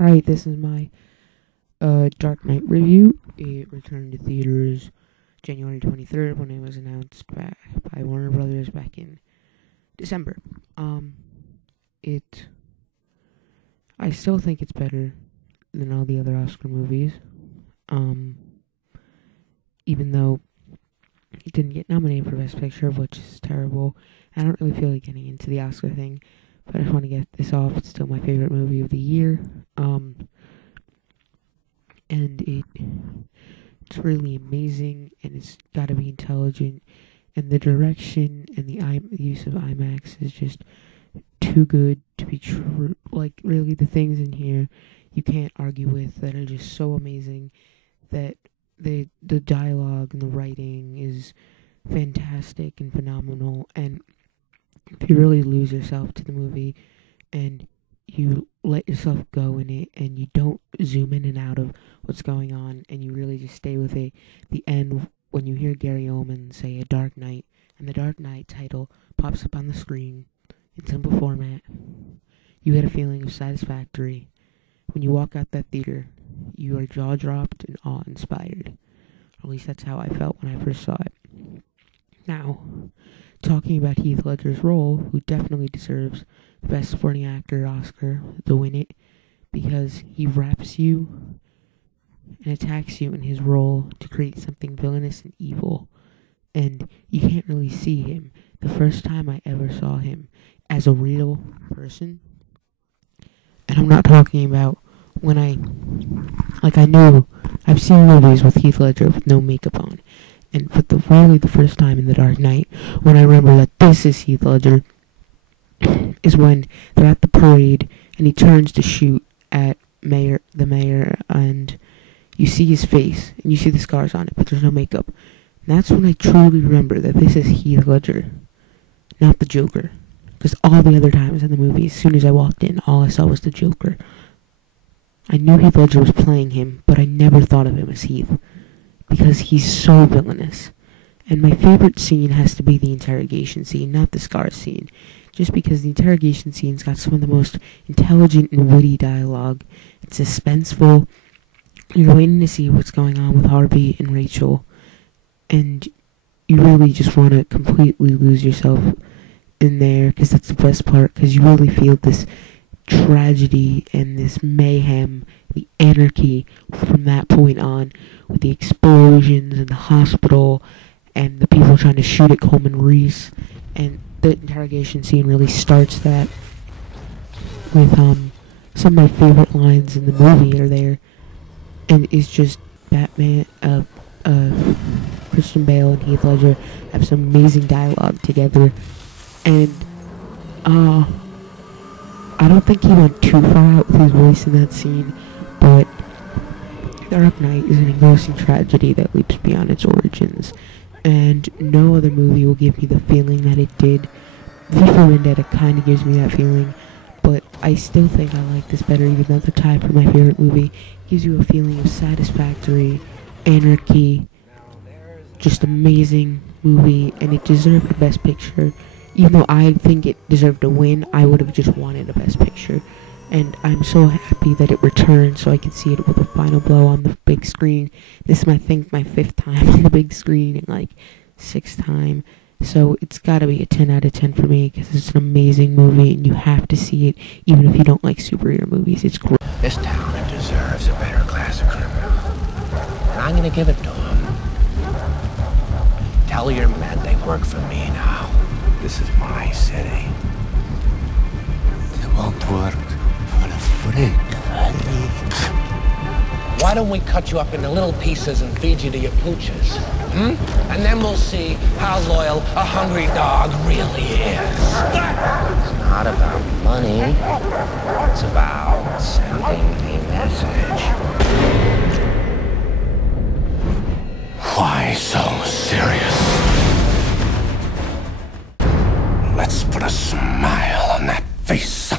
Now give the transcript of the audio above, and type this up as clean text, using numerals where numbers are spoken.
Alright, this is my Dark Knight review. It returned to theaters January 23rd when it was announced by Warner Brothers back in December. I still think it's better than all the other Oscar movies. Even though it didn't get nominated for Best Picture, which is terrible. I don't really feel like getting into the Oscar thing, but I just want to get this off. It's still my favorite movie of the year. And it's really amazing, and it's got to be intelligent, and the direction and the use of IMAX is just too good to be true. Like, really, the things in here you can't argue with that are just so amazing, that the dialogue and the writing is fantastic and phenomenal. And if you really lose yourself to the movie and you let yourself go in it and you don't zoom in and out of what's going on and you really just stay with it, the end, when you hear Gary Oldman say A Dark Knight and the Dark Knight title pops up on the screen in simple format, you get a feeling of satisfactory. When you walk out that theater, you are jaw-dropped and awe-inspired. Or at least that's how I felt when I first saw it. Now, talking about Heath Ledger's role, who definitely deserves the Best Supporting Actor Oscar to win it, because he wraps you and attacks you in his role to create something villainous and evil. And you can't really see him. The first time I ever saw him as a real person, and I'm not talking about when I've seen movies with Heath Ledger with no makeup on, and for the first time in The Dark Knight, when I remember that this is Heath Ledger, is when they're at the parade and he turns to shoot at the mayor, and you see his face and you see the scars on it, but there's no makeup. And that's when I truly remember that this is Heath Ledger, not the Joker. Because all the other times in the movie, as soon as I walked in, all I saw was the Joker. I knew Heath Ledger was playing him, but I never thought of him as Heath, because he's so villainous. And my favorite scene has to be the interrogation scene, not the scars scene. Just because the interrogation scene's got some of the most intelligent and witty dialogue. It's suspenseful. You're waiting to see what's going on with Harvey and Rachel, and you really just want to completely lose yourself in there, because that's the best part, because you really feel this tragedy and this mayhem, the anarchy from that point on, with the explosions in the hospital and the people trying to shoot at Coleman Reese. And the interrogation scene really starts that with some of my favorite lines in the movie are there, and it's just Batman, Christian Bale and Heath Ledger have some amazing dialogue together. And I don't think he went too far out with his voice in that scene, but Dark Knight is an engrossing tragedy that leaps beyond its origins, and no other movie will give me the feeling that it did. V for Vendetta kind of gives me that feeling, but I still think I like this better, even though they're tied for my favorite movie. It gives you a feeling of satisfactory anarchy, just amazing movie, and it deserved the Best Picture. Even though I think it deserved a win, I would have just wanted a Best Picture. And I'm so happy that it returned so I can see it with a final blow on the big screen. This is, I think, my 5th time on the big screen and, 6th time. So it's got to be a 10 out of 10 for me, because it's an amazing movie and you have to see it, even if you don't like superhero movies. It's great. This town deserves a better class of criminal, and I'm going to give it to them. Tell your men they work for me now. This is my city. They won't work for a freak. Why don't we cut you up into little pieces and feed you to your pooches? And then we'll see how loyal a hungry dog really is. It's not about money. It's about sending a message. Why so serious? Let's put a smile on that face.